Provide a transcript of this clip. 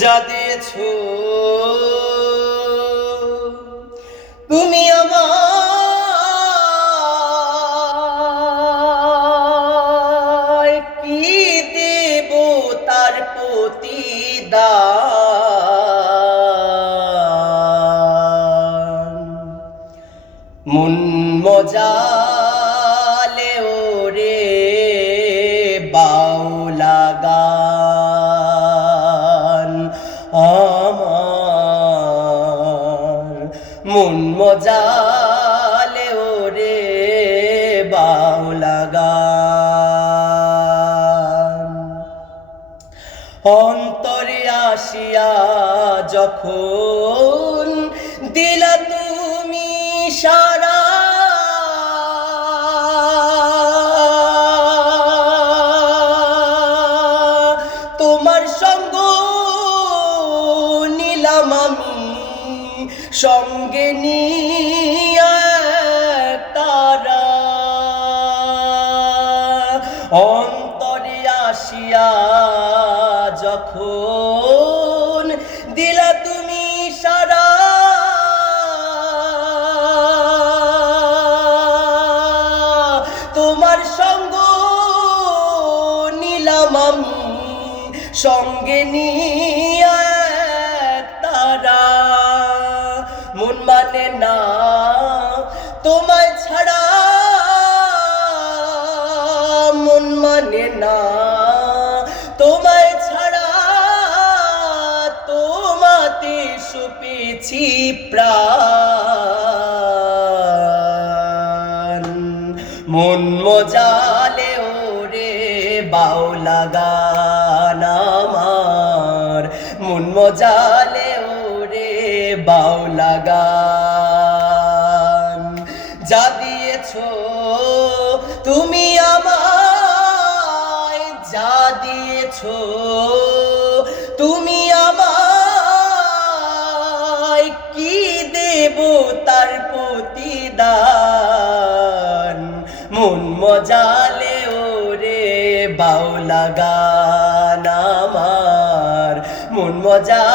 যা দিয়েছ তুমি আমায়, কি দেব তার প্রতিদান। মন মজালে ওরে বাউলা গান আমার, মন মজালে ওরে বাউলা গান। অন্তরে আসিয়া যখন দিলা তুমি সারা, তোমার সঙ্গ নিলাম আমি সঙ্গে নিয়ে তারা। অন্তরে আসিয়া যখন দিলা তুমি সারা, তোমার সঙ্গ নিলাম আমি সঙ্গে নিয়ে তারা। মন মানে না তোমায় ছাড়া, মন মানে না তোমায় ছাড়া, তোমাতে সুপেছি প্রাণ। মন মজালে ওরে বাউলা গান আমার, মন মজালে ওরে বাউলা গান। যা দিয়েছ তুমি আমায়, যা দিয়েছ তুমি আমায়, কি দেব তার প্রতিদান। মন মজালে ওরে বাউলা গান আমার, মন মজা